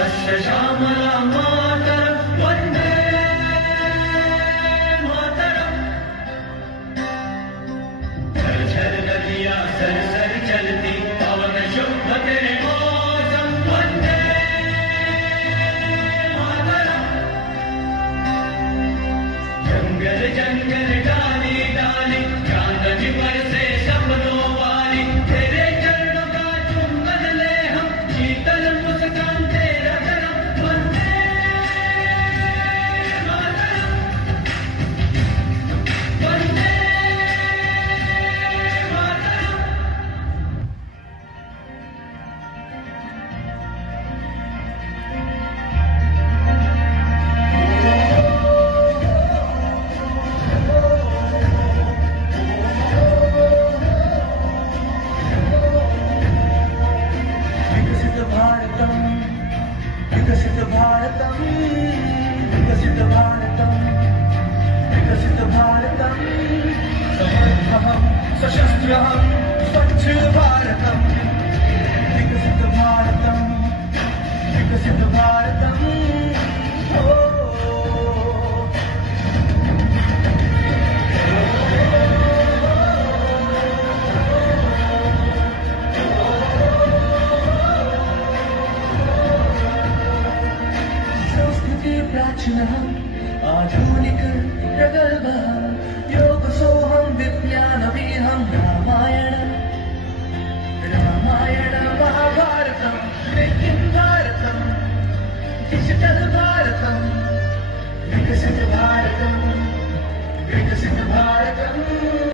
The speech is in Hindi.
श्यामला मातरम वंदे मातरम। झर झर नदियाँ सर सर चलती पवन शुभ तेरे मौसम वंदे मातरम। जंगल जंगल डाली डाली चांदनी पर से सपनों वाली तेरे चरणों का चुंबन ले हम शीतल मुस्कान तेरा करम वंदे मातरम वंदे मातरम। विकसित भारतम विकसित भारतम विकसित भारतम समर्थम सशस्त्रम स्वच्छ भारतम विकसित भारतम विकसित भारतम। प्राचीनः आधुनिक प्रगल्भः योगसोऽहं विज्ञानमेहं रामायण रामायण महाभारतं लेकिन भारतं डिजिटल भारतं विकसित भारतं विकसित भारतं।